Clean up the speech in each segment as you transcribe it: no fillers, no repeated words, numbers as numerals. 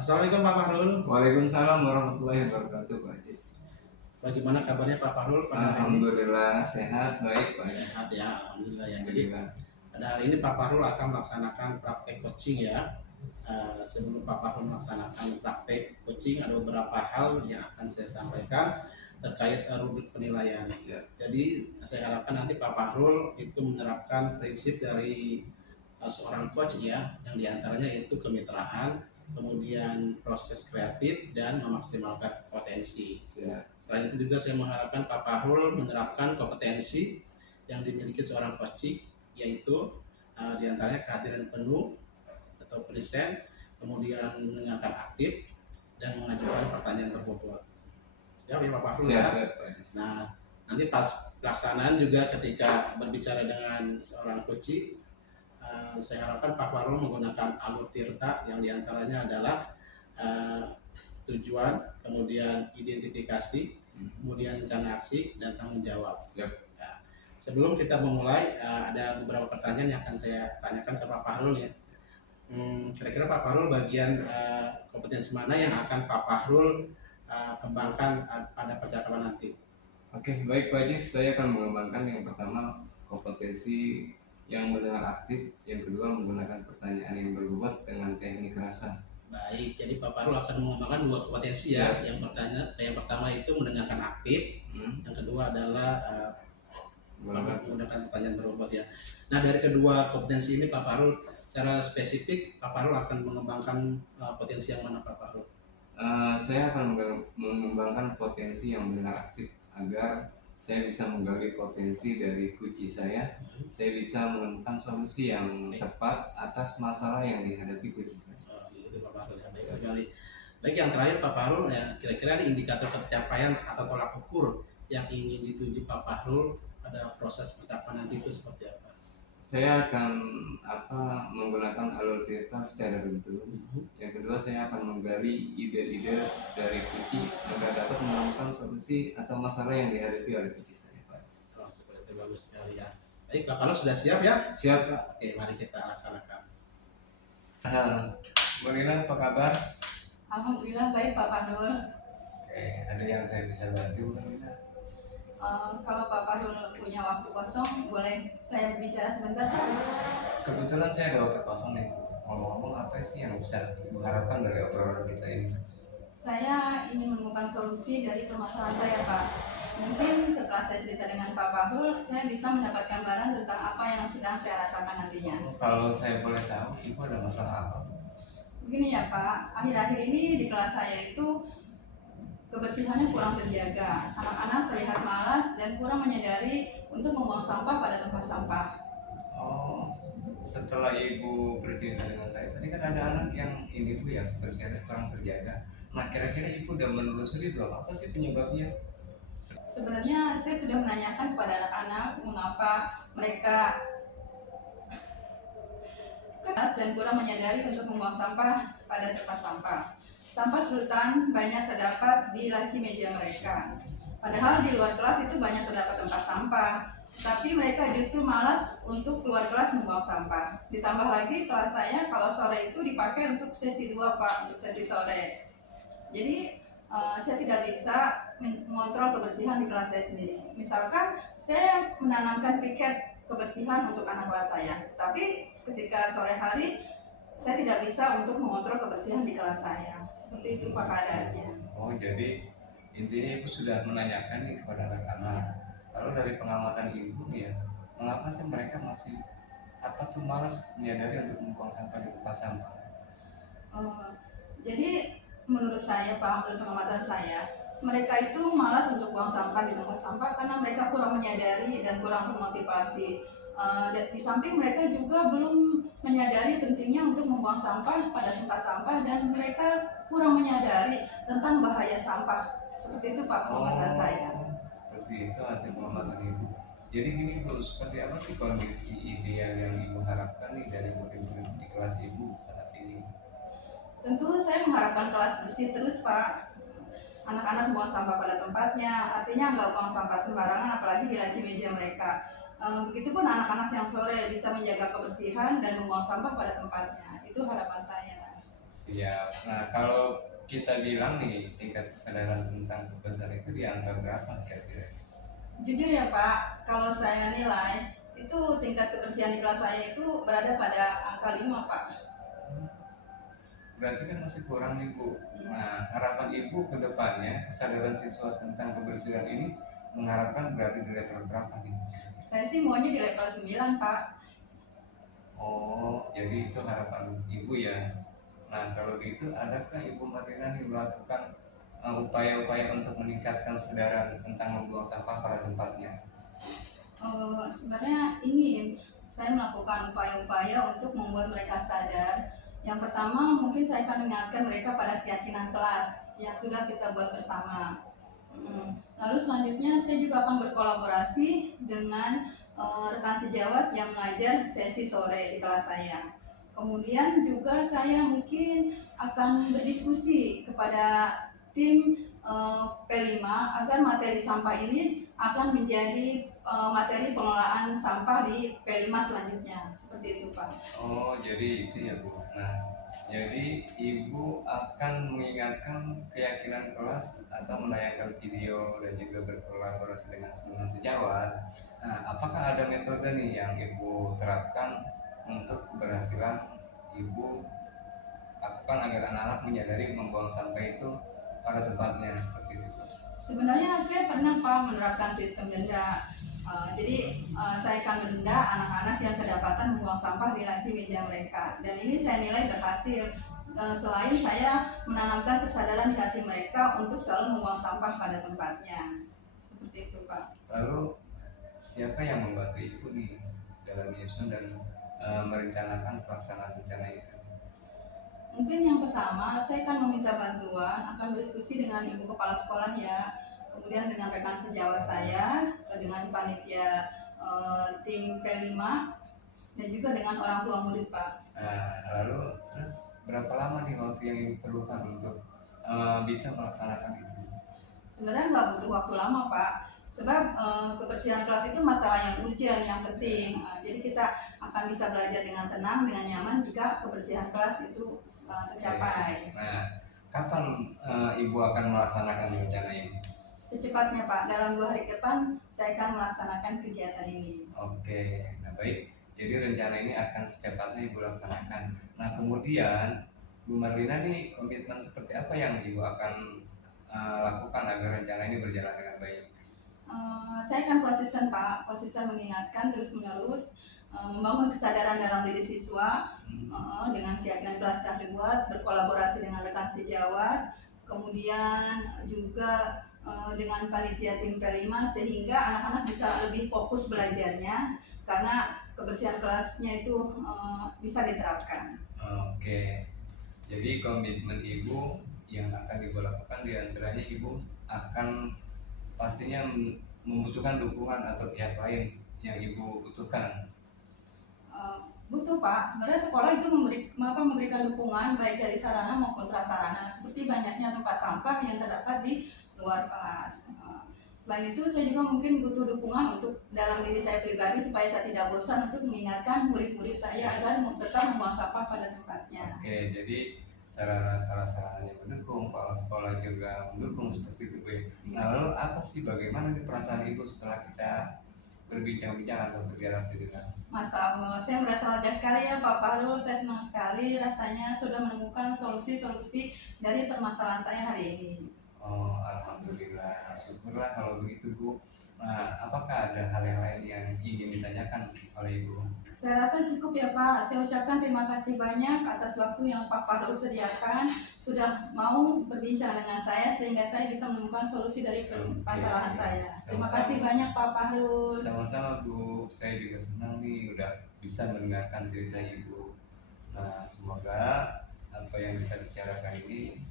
Assalamualaikum Pak Fahrul. Waalaikumsalam warahmatullahi wabarakatuh, Pak Ajis. Bagaimana kabarnya Pak Fahrul pada hari ini? Alhamdulillah sehat, baik Pak Ajis. Sehat ya, alhamdulillah ya. Jadi pada hari ini Pak Fahrul akan melaksanakan praktek coaching ya. Sebelum Pak Fahrul melaksanakan praktek coaching, ada beberapa hal yang akan saya sampaikan terkait rubrik penilaian. Ya. Jadi saya harapkan nanti Pak Fahrul itu menerapkan prinsip dari seorang coach ya, yang diantaranya itu kemitraan, kemudian proses kreatif dan memaksimalkan potensi. Ya. Selain itu juga saya mengharapkan Pak Fahrul menerapkan kompetensi yang dimiliki seorang coach, yaitu diantaranya kehadiran penuh atau present, kemudian mendengarkan aktif dan mengajukan pertanyaan terbobot. Siap ya Pak Fahrul? Siap, Ya? siap, Pak Ajis. Nah, nanti pas pelaksanaan juga ketika berbicara dengan seorang coach, saya harapkan Pak Fahrul menggunakan alur tirta yang diantaranya adalah tujuan, kemudian identifikasi, kemudian rencana aksi dan tanggung jawab. Siap. Nah, sebelum kita memulai, ada beberapa pertanyaan yang akan saya tanyakan ke Pak Fahrul ya. Kira-kira Pak Fahrul bagian kompetensi mana yang akan Pak Fahrul kembangkan pada percakapan nanti? Oke, baik Pak Ajis. Saya akan mengembangkan yang pertama kompetensi yang mendengar aktif, yang kedua menggunakan pertanyaan yang berbobot dengan teknik rasa. Baik, jadi Pak Fahrul akan mengembangkan dua kompetensi ya. Yang pertama itu mendengarkan aktif, yang kedua adalah menggunakan pertanyaan berbobot ya. Nah, dari kedua kompetensi ini Pak Fahrul secara spesifik Pak Fahrul akan mengembangkan potensi yang mana Pak Fahrul? Saya akan mengembangkan potensi yang mendengar aktif agar saya bisa menggali potensi dari kunci saya bisa menemukan solusi yang tepat atas masalah yang dihadapi kunci saya. Itu Pak Fahrul ya, baik sekali. Baik, yang terakhir Pak Fahrul ya, kira-kira ada indikator pencapaian atau tolak ukur yang ingin dituju Pak Fahrul pada proses percakapan nanti itu seperti apa? Saya akan menggunakan alur cerita secara bentuk. Yang kedua, saya akan menggali ide-ide dari kunci agar dapat menemukan solusi atau masalah yang dihadapi oleh kunci saya, Pak. Seperti itu, bagus sekali ya. Baik, Pak Fahrul sudah siap ya? Siap, Pak. Oke, mari kita laksanakan. Marina, apa kabar? Alhamdulillah baik Pak Fahrul. Oke, ada yang saya bisa bantu, Marina? Kalau Pak Fahrul punya waktu kosong, boleh saya bicara sebentar Pak? Kebetulan saya ada waktu kosong nih. Ngomong-ngomong, apa sih yang bisa Ibu harapkan dari obrolan kita ini? Saya ingin menemukan solusi dari permasalahan saya Pak. Mungkin setelah saya cerita dengan Pak Fahrul, saya bisa mendapat gambaran tentang apa yang sedang saya rasakan nantinya. Kalau saya boleh tahu, Ibu ada masalah apa? Begini ya Pak, akhir-akhir ini di kelas saya itu kebersihannya kurang terjaga. Anak-anak terlihat malas dan kurang menyadari untuk membuang sampah pada tempat sampah. Oh, setelah Ibu bercerita dengan saya, tadi kan ada anak yang ini Bu ya, kebersihannya kurang terjaga. Nah, kira-kira Ibu udah menelusuri belum apa sih penyebabnya? Sebenarnya saya sudah menanyakan kepada anak-anak mengapa mereka keras dan kurang menyadari untuk membuang sampah pada tempat sampah. Sampah sedotan banyak terdapat di laci meja mereka. Padahal di luar kelas itu banyak terdapat tempat sampah, tapi mereka justru malas untuk keluar kelas membuang sampah. Ditambah lagi kelas saya kalau sore itu dipakai untuk sesi 2 Pak, untuk sesi sore. Jadi saya tidak bisa mengontrol kebersihan di kelas saya sendiri. Misalkan saya menanamkan piket kebersihan untuk anak kelas saya, tapi ketika sore hari saya tidak bisa untuk mengontrol kebersihan di kelas saya. Seperti itu Pak keadaannya. Oh, jadi intinya Ibu sudah menanyakan nih kepada anak-anak. Lalu dari pengamatan Ibu nih ya, mengapa sih mereka masih malas menyadari untuk membuang sampah di tempat sampah? Jadi menurut saya Pak, menurut pengamatan saya, mereka itu malas untuk buang sampah di tempat sampah karena mereka kurang menyadari dan kurang termotivasi. Dan di samping mereka juga belum menyadari pentingnya untuk membuang sampah pada tempat sampah dan mereka kurang menyadari tentang bahaya sampah. Seperti itu Pak pengamatan saya. Seperti itu hasil pengamatan Ibu. Jadi gini Bu, seperti apa sih kondisi ideal yang Ibu harapkan nih dari murid-murid di kelas Ibu saat ini? Tentu saya mengharapkan kelas bersih terus Pak. Anak-anak buang sampah pada tempatnya, artinya nggak buang sampah sembarangan apalagi di laci meja mereka. Begitupun anak-anak yang sore bisa menjaga kebersihan dan membuang sampah pada tempatnya. Itu harapan saya. Siap. Nah, kalau kita bilang nih tingkat kesadaran tentang kebersihan itu di angka berapa kira-kira? Jujur ya Pak, kalau saya nilai itu tingkat kebersihan di kelas saya itu berada pada angka 5 Pak. Berarti kan masih kurang nih Bu. Nah, harapan Ibu ke depannya kesadaran siswa tentang kebersihan ini mengharapkan berarti di level berapa nih? Saya sih maunya di level 9 Pak. Oh, jadi itu harapan Ibu ya. Nah, kalau gitu adakah Ibu Marina nih melakukan upaya-upaya untuk meningkatkan kesadaran tentang membuang sampah pada tempatnya? Sebenarnya ingin saya melakukan upaya-upaya untuk membuat mereka sadar. Yang pertama mungkin saya akan mengingatkan mereka pada keyakinan kelas yang sudah kita buat bersama. Lalu selanjutnya saya juga akan berkolaborasi dengan rekan sejawat yang mengajar sesi sore di kelas saya. Kemudian juga saya mungkin akan berdiskusi kepada tim P5 agar materi sampah ini akan menjadi materi pengelolaan sampah di P5 selanjutnya. Seperti itu Pak. Oh, jadi itu ya Bu. Nah, jadi Ibu akan mengingatkan keyakinan kelas atau menayangkan video dan juga berkolaborasi dengan teman sejawat. Nah, apakah ada metode nih yang Ibu terapkan untuk keberhasilan Ibu lakukan agar anak-anak menyadari membuang sampah itu pada tempatnya seperti itu? Sebenarnya saya pernah Pak menerapkan sistem denda. Jadi saya akan mendenda anak-anak yang kedapatan membuang sampah di laci meja mereka. Dan ini saya nilai berhasil. Selain saya menanamkan kesadaran di hati mereka untuk selalu membuang sampah pada tempatnya. Seperti itu Pak. Lalu siapa yang membantu Ibu nih dalam menyusun dan merencanakan pelaksanaan rencana itu? Mungkin yang pertama, saya akan meminta bantuan, akan berdiskusi dengan ibu kepala sekolah ya, kemudian dengan rekan sejawat saya, dengan panitia tim P5, dan juga dengan orang tua murid Pak. Nah, lalu terus berapa lama nih waktu yang diperlukan untuk bisa melaksanakan itu? Sebenarnya nggak butuh waktu lama Pak, sebab kebersihan kelas itu masalah yang urgent, yang penting. Jadi kita akan bisa belajar dengan tenang, dengan nyaman jika kebersihan kelas itu tercapai. Nah, kapan Ibu akan melaksanakan rencana ini? Secepatnya Pak, dalam 2 hari ke depan saya akan melaksanakan kegiatan ini. Oke, nah baik. Jadi rencana ini akan secepatnya Ibu laksanakan. Nah kemudian Bu Marlina nih komitmen seperti apa yang Ibu akan lakukan agar rencana ini berjalan dengan baik? Saya akan konsisten Pak, konsisten mengingatkan terus menerus, membangun kesadaran dalam diri siswa dengan keyakinan kelas telah dibuat, berkolaborasi dengan rekan sejawat, kemudian juga dengan panitia tim P5 sehingga anak-anak bisa lebih fokus belajarnya karena kebersihan kelasnya itu bisa diterapkan. Oke, jadi komitmen Ibu yang akan Ibu lakukan diantaranya Ibu akan pastinya membutuhkan dukungan atau pihak lain yang Ibu butuhkan. Butuh Pak, sebenarnya sekolah itu memberikan dukungan baik dari sarana maupun prasarana seperti banyaknya tempat sampah yang terdapat di luar kelas. Selain itu saya juga mungkin butuh dukungan untuk dalam diri saya pribadi supaya saya tidak bosan untuk mengingatkan murid-murid saya agar tetap membuang sampah pada tempatnya. Oke, jadi sarana prasarananya mendukung, kepala sekolah juga mendukung seperti itu Bu. Nah lalu apa sih bagaimana nih perasaan Ibu setelah kita berbincang-bincang atau berinteraksi dengan? Masya Allah, saya merasa lega sekali ya Pak Fahrul, saya senang sekali rasanya sudah menemukan solusi-solusi dari permasalahan saya hari ini. Oh, alhamdulillah, syukurlah kalau begitu Bu. Nah, apakah ada hal yang lain yang ingin ditanyakan oleh Ibu? Saya rasa cukup ya Pak, saya ucapkan terima kasih banyak atas waktu yang Pak Fahrul sediakan, sudah mau berbincang dengan saya sehingga saya bisa menemukan solusi dari permasalahan saya. Terima kasih banyak Pak Fahrul. Sama-sama Bu, saya juga senang nih udah bisa mendengarkan cerita Ibu. Nah, semoga apa yang kita bicarakan ini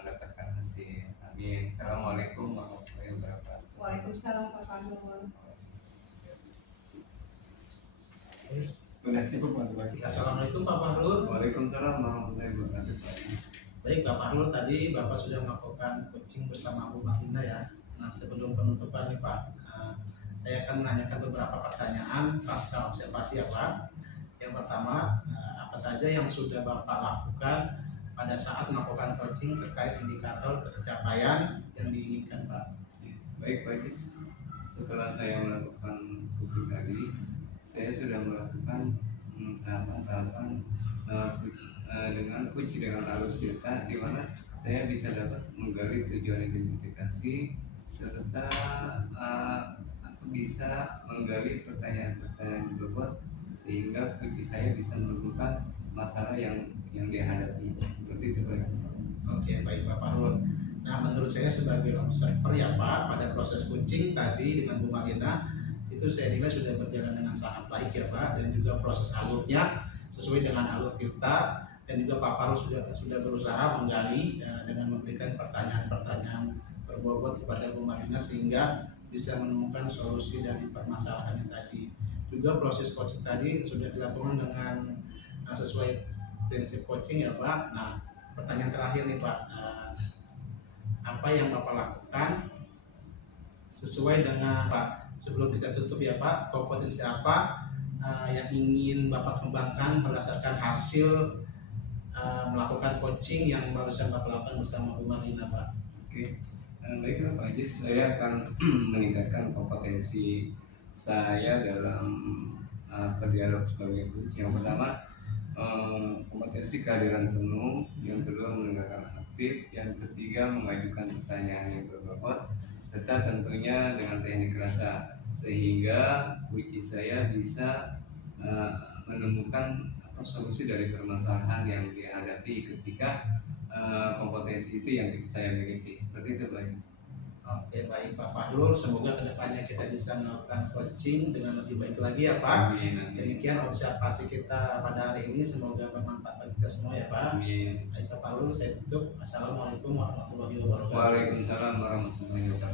mendapatkan hasil. Amin. Assalamualaikum warahmatullahi wabarakatuh. Waalaikumsalam Pak Fahrul. Udah cukup Pak. Assalamualaikum Pak Fahrul. Waalaikumsalam warahmatullahi wabarakatuh. Baik Pak Fahrul, tadi Bapak sudah melakukan coaching bersama Bu Marlina ya. Nah sebelum penutupan nih Pak, saya akan menanyakan beberapa pertanyaan pasca observasi ya Pak. Yang pertama, apa saja yang sudah Bapak lakukan pada saat melakukan coaching terkait indikator tercapaian yang diinginkan, Pak. Baik Pak Cis, setelah saya melakukan coaching tadi, saya sudah melakukan tahapan-tahapan dengan coach dengan alur cerita, di mana saya bisa dapat menggali tujuan identifikasi serta aku bisa menggali pertanyaan-pertanyaan berbobot sehingga coach saya bisa menemukan masalah yang dihadapi. Seperti itu Pak Cis. Oke, baik Pak Fahrul. Nah, menurut saya sebagai observer ya Pak, pada proses coaching tadi dengan Bu Marina itu saya nilai sudah berjalan dengan sangat baik ya Pak, dan juga proses alurnya sesuai dengan alur kita, dan juga Pak Fahrul sudah berusaha menggali dengan memberikan pertanyaan-pertanyaan berbobot kepada Bu Marina sehingga bisa menemukan solusi dari permasalahannya tadi. Juga proses coaching tadi sudah dilakukan dengan sesuai prinsip coaching ya Pak. Nah, pertanyaan terakhir nih Pak, apa yang Bapak lakukan sesuai dengan Pak, sebelum kita tutup ya Pak, kompetensi apa yang ingin Bapak kembangkan berdasarkan hasil melakukan coaching yang barusan Bapak lakukan bersama Bu Marina Pak? Oke, baiklah Pak Ajis, saya akan meningkatkan kompetensi saya dalam berdialog sebagai coach. Yang pertama, kompetensi kehadiran penuh, yang kedua mendengarkan aktif, yang ketiga mengajukan pertanyaan yang berbobot, serta tentunya dengan teknik rasa, sehingga coach saya bisa menemukan solusi dari permasalahan yang dihadapi ketika kompetensi itu yang saya miliki. Seperti itu Pak. Oke, baik Pak Fahrul, semoga kedepannya kita bisa melakukan coaching dengan lebih baik lagi ya Pak. Amin, amin. Demikian observasi kita pada hari ini, semoga bermanfaat bagi kita semua ya Pak. Amin. Baik Pak Fahrul, saya tutup. Assalamualaikum warahmatullahi wabarakatuh. Waalaikumsalam warahmatullahi wabarakatuh.